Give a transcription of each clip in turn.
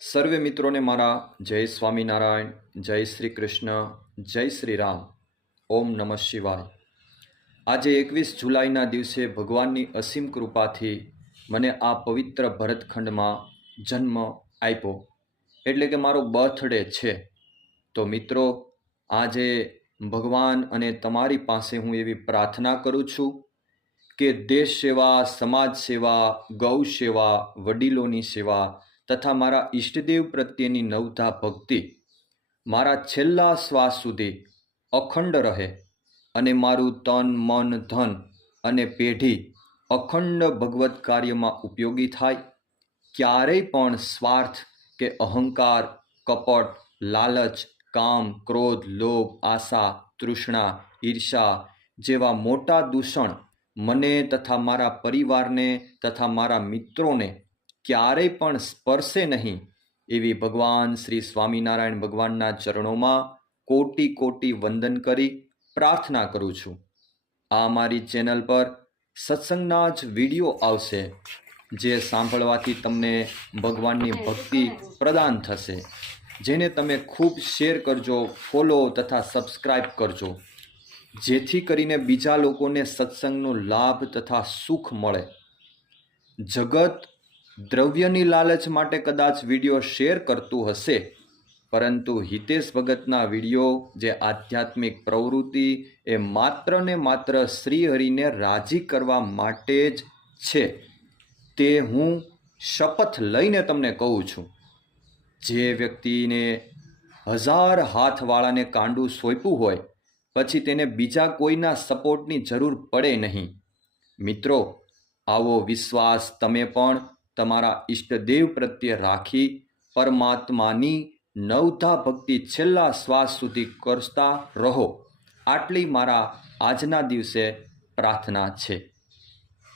સર્વે મિત્રોને મારા જય સ્વામિનારાયણ, જય શ્રી કૃષ્ણ, જય શ્રી રામ, ઓમ નમઃ શિવાય। આજે 21 જુલાઈના દિવસે ભગવાનની અસીમ કૃપાથી મને આ પવિત્ર ભરતખંડમાં જન્મ આપ્યો, એટલે કે મારો બર્થડે છે। તો મિત્રો, આજે ભગવાન અને તમારી પાસે હું એવી પ્રાર્થના કરું છું કે દેશ સેવા, સમાજ સેવા, ગૌ સેવા, વડીલોની સેવા તથા મારા ઈષ્ટદેવ પ્રત્યેની નવતા ભક્તિ મારા છેલ્લા શ્વાસ સુધી અખંડ રહે અને મારું તન, મન, ધન અને પેઢી અખંડ ભગવત કાર્યમાં ઉપયોગી થાય। ક્યારેય પણ સ્વાર્થ કે અહંકાર, કપટ, લાલચ, કામ, ક્રોધ, લોભ, આશા, તૃષ્ણા, ઈર્ષા જેવા મોટા દૂષણ મને તથા મારા પરિવારને તથા મારા મિત્રોને ક્યારેય પણ સ્પર્શે નહીં, એવી ભગવાન શ્રી સ્વામિનારાયણ ભગવાનના ચરણોમાં કોટી કોટી વંદન કરી પ્રાર્થના કરું છું। આ મારી ચેનલ પર સત્સંગના જ વિડીયો આવશે, જે સાંભળવાથી તમને ભગવાનની ભક્તિ પ્રદાન થશે, જેને તમે ખૂબ શેર કરજો, ફોલો તથા સબસ્ક્રાઈબ કરજો, જેથી કરીને બીજા લોકોને સત્સંગનો લાભ તથા સુખ મળે। જગત દ્રવ્યની લાલચ માટે કદાચ વિડીયો શેર કરતું હશે, પરંતુ હિતેશ ભગતના વિડીયો જે આધ્યાત્મિક પ્રવૃત્તિ એ માત્ર ને માત્ર શ્રીહરિને રાજી કરવા માટે જ છે, તે હું શપથ લઈને તમને કહું છું। જે વ્યક્તિને 1000 હાથવાળાને કાંડું સોંપ્યું હોય, પછી તેને બીજા કોઈના સપોર્ટની જરૂર પડે નહીં। મિત્રો, આવો વિશ્વાસ તમે પણ તમારા ઈષ્ટદેવ પ્રત્યે રાખી પરમાત્માની નવતા ભક્તિ છેલ્લા શ્વાસ સુધી કરતા રહો, આટલી મારા આજના દિવસે પ્રાર્થના છે।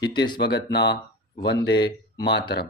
હિતેશ ભગતના વંદે માતરમ।